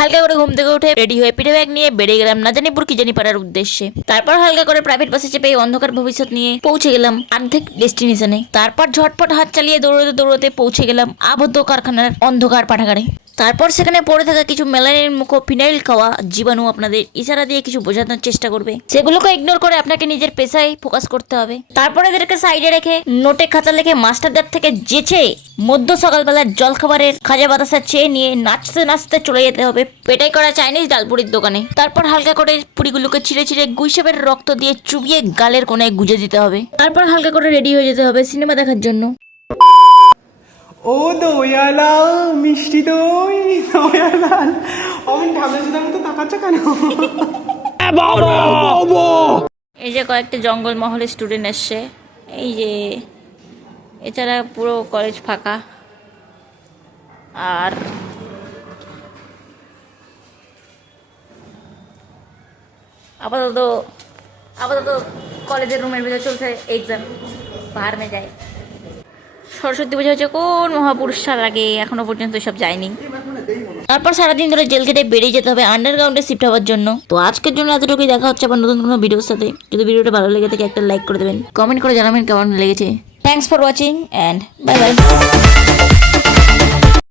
হালকা করে ঘুম থেকে উঠে রেডি হয়ে পিঠে ব্যাগ নিয়ে বেরিয়ে গেলাম না জানি পুর কি জানি পাড়ার উদ্দেশ্যে। তারপর হালকা করে প্রাইভেট বাসে চেপে অন্ধকার ভবিষ্যৎ নিয়ে পৌঁছে গেলাম অর্ধেক ডেস্টিনেশনে। তারপর ঝটপট হাত চালিয়ে দৌড়তে দৌড়তে পৌঁছে গেলাম আবদ্ধ কারখানার অন্ধকার পাঠাগারে। তারপর সেখানে পড়ে থাকা কিছু মেলানিন মুখ ফিনাইল খাওয়া জীবাণু আপনাদের ইশারা দিয়ে কিছু বোঝানোর চেষ্টা করবে, সেগুলোকে ইগনোর করে আপনাকে নিজের পেশায় ফোকাস করতে হবে। তারপরে এদেরকে সাইডে রেখে নোটে খাতা লেখে মাস্টারদের থেকে যেচে মধ্য সকালবেলার জলখাবারের খাজা বাতাসা চেয়ে নিয়ে নাচতে নাচতে চলে যেতে হবে পেটাই করা চাইনিজ ডালপুরির দোকানে। তারপর হালকা করে পুরিগুলোকে ছিঁড়ে ছিঁড়ে গুইসাপের রক্ত দিয়ে চুবিয়ে গালের কোনায় গুজে দিতে হবে। তারপর হালকা করে রেডি হয়ে যেতে হবে সিনেমা দেখার জন্য। ও দয়ালা মিষ্টি দই দয়ালাল অমিন ঢামের মতো তাকাচ্ছ কেন? এই যে কয়েকটা জঙ্গল মহলের স্টুডেন্ট এসছে, এই যে এছাড়া পুরো কলেজ ফাঁকা। আর আপাতত কলেজের রুমের ভিতরে চলছে এক্সাম, বাহার মে যায়। সরস্বতী পুজো হচ্ছে কোন মহাপুরুষরা লাগে এখনো পর্যন্ত সব যায়নি। তারপর সারাদিন ধরে জেল কেটে বেরিয়ে যেতে হবে আন্ডারগ্রাউন্ডে শিফট হওয়ার জন্য। তো আজকের জন্য এতটুকুই, দেখা হচ্ছে আবার নতুন কোনো ভিডিওর সাথে। যদি ভিডিওটা ভালো লেগে থাকে একটা লাইক করে দেবেন, কমেন্ট করে জানাবেন কেমন লেগেছে। Thanks for watching and bye bye.